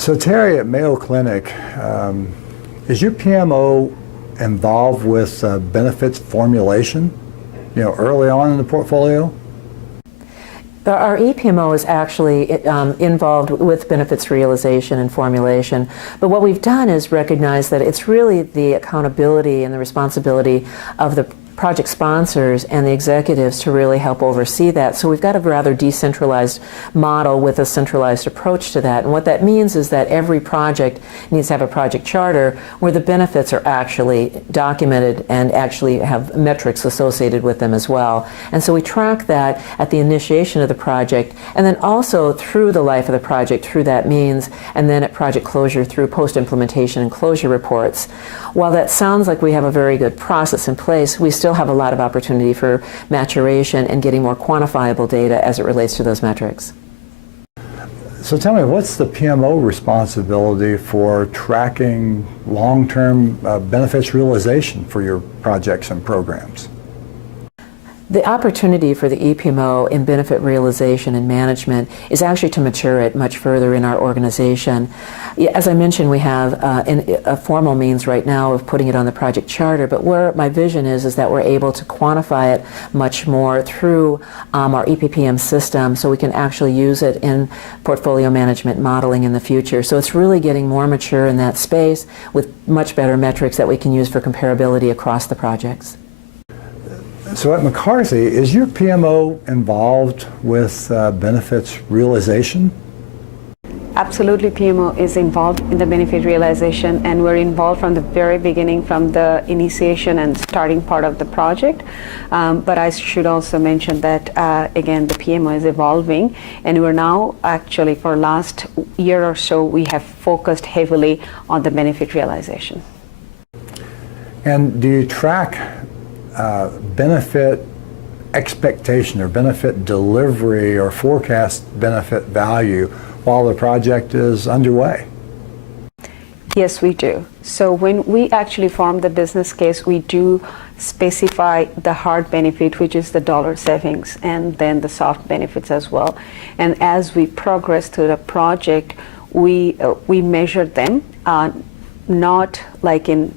So Terry, at Mayo Clinic, is your PMO involved with benefits formulation, early on in the portfolio? Our ePMO is actually involved with benefits realization and formulation, but what we've done is recognize that it's really the accountability and the responsibility of the project sponsors and the executives to really help oversee that. So we've got a rather decentralized model with a centralized approach to that. And what that means is that every project needs to have a project charter where the benefits are actually documented and actually have metrics associated with them as well. And so we track that at the initiation of the project, and then also through the life of the project through that means, and then at project closure through post-implementation and closure reports. While that sounds like we have a very good process in place, we still have a lot of opportunity for maturation and getting more quantifiable data as it relates to those metrics. So tell me, what's the PMO responsibility for tracking long-term benefits realization for your projects and programs? The opportunity for the ePMO in benefit realization and management is actually to mature it much further in our organization. As I mentioned, we have a formal means right now of putting it on the project charter, but where my vision is that we're able to quantify it much more through our EPPM system, so we can actually use it in portfolio management modeling in the future. So it's really getting more mature in that space with much better metrics that we can use for comparability across the projects. So at McCarthy, is your PMO involved with benefits realization? Absolutely, PMO is involved in the benefit realization, and we're involved from the very beginning, from the initiation and starting part of the project. But I should also mention that, again, the PMO is evolving, and we're now actually, for last year or so, we have focused heavily on the benefit realization. And do you track benefit expectation or benefit delivery or forecast benefit value while the project is underway? Yes, we do. So when we actually form the business case, we do specify the hard benefit, which is the dollar savings, and then the soft benefits as well. And as we progress through the project, we measure them, not like in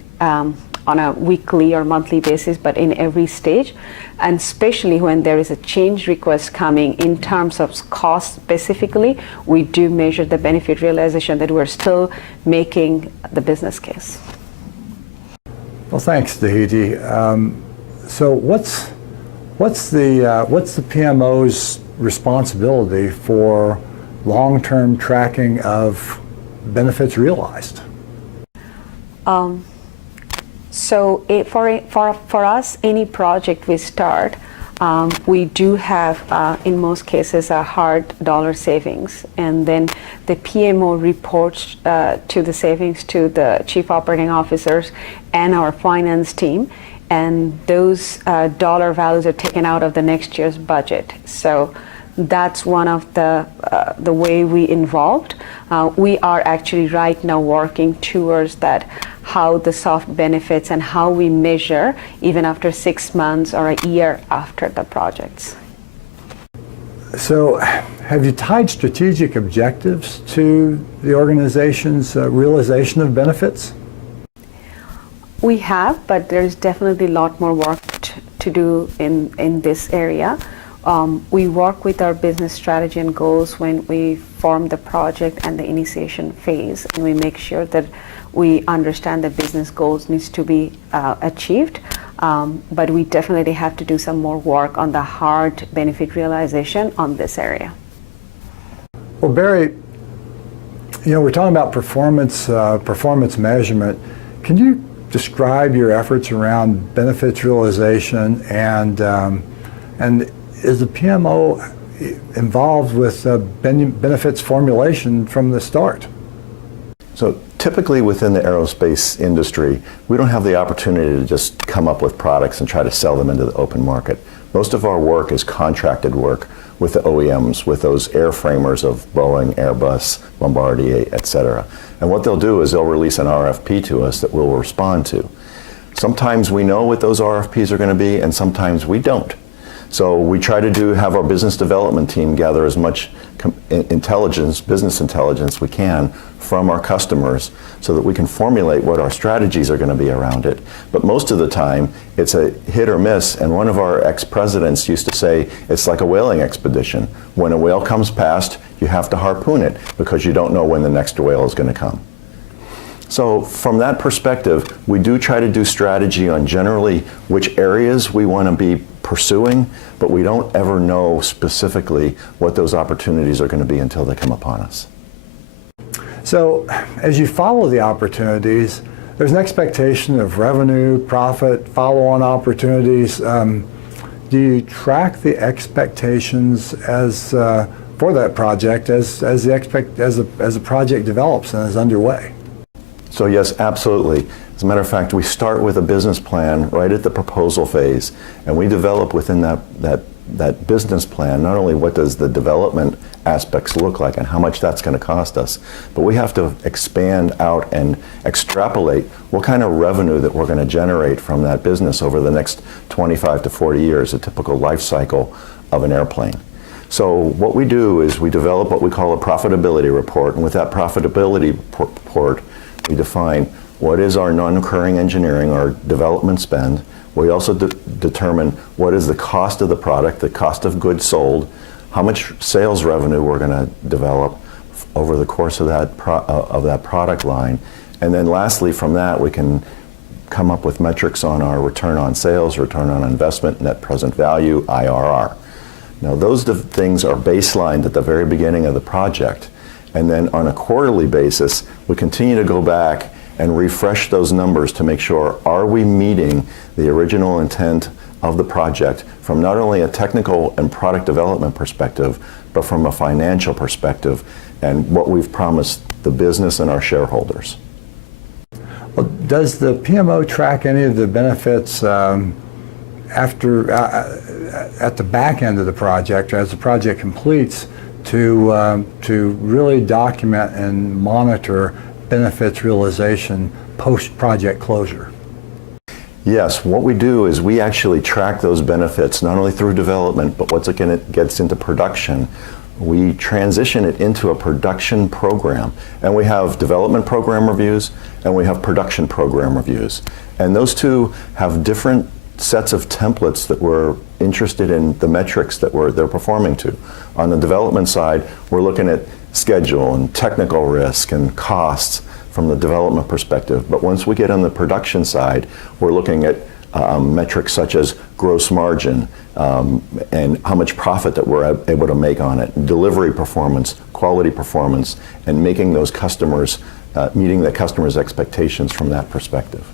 on a weekly or monthly basis, but in every stage, and especially when there is a change request coming in terms of cost specifically, we do measure the benefit realization that we're still making the business case. Well, thanks, Dahiti. So what's the PMO's responsibility for long-term tracking of benefits realized? So for us, any project we start, we do have, in most cases, a hard dollar savings. And then the PMO reports to the savings to the chief operating officers and our finance team. And those dollar values are taken out of the next year's budget. So that's one of the way we involved. We are actually right now working towards that, how the soft benefits and how we measure even after 6 months or a year after the projects. So have you tied strategic objectives to the organization's realization of benefits? We have, but there's definitely a lot more work to do in this area. We work with our business strategy and goals when we form the project and the initiation phase, and we make sure that we understand that business goals needs to be achieved, but we definitely have to do some more work on the hard benefit realization on this area. Well, Barry, we're talking about performance measurement. Can you describe your efforts around benefits realization, and is the PMO involved with benefits formulation from the start? So typically within the aerospace industry, we don't have the opportunity to just come up with products and try to sell them into the open market. Most of our work is contracted work with the OEMs, with those airframers of Boeing, Airbus, Bombardier, etc. And what they'll do is they'll release an RFP to us that we'll respond to. Sometimes we know what those RFPs are going to be, and sometimes we don't. So we try to have our business development team gather as much business intelligence we can from our customers so that we can formulate what our strategies are going to be around it. But most of the time, it's a hit or miss, and one of our ex-presidents used to say, it's like a whaling expedition. When a whale comes past, you have to harpoon it because you don't know when the next whale is going to come. So from that perspective, we do try to do strategy on generally which areas we want to be pursuing, but we don't ever know specifically what those opportunities are going to be until they come upon us. So as you follow the opportunities, there's an expectation of revenue, profit, follow-on opportunities. Do you track the expectations as for that project as the project develops and is underway? So yes, absolutely. As a matter of fact, we start with a business plan right at the proposal phase, and we develop within that business plan not only what does the development aspects look like and how much that's going to cost us, but we have to expand out and extrapolate what kind of revenue that we're going to generate from that business over the next 25 to 40 years, a typical life cycle of an airplane. So what we do is we develop what we call a profitability report, and with that profitability report, we define what is our non-recurring engineering or development spend. We also determine what is the cost of the product, the cost of goods sold, how much sales revenue we're going to develop over the course of that product line. And then lastly, from that, we can come up with metrics on our return on sales, return on investment, net present value, IRR. Now, those things are baselined at the very beginning of the project. And then on a quarterly basis, we continue to go back and refresh those numbers to make sure, are we meeting the original intent of the project from not only a technical and product development perspective, but from a financial perspective and what we've promised the business and our shareholders. Well, does the PMO track any of the benefits at the back end of the project, or as the project completes, to really document and monitor benefits realization post-project closure? Yes, what we do is we actually track those benefits not only through development, but once it gets into production, we transition it into a production program. And we have development program reviews and we have production program reviews. And those two have different sets of templates that we're interested in the metrics that they're performing to. On the development side, we're looking at schedule and technical risk and costs from the development perspective. But once we get on the production side, we're looking at metrics such as gross margin and how much profit that we're able to make on it, delivery performance, quality performance, and making those customers, meeting the customers' expectations from that perspective.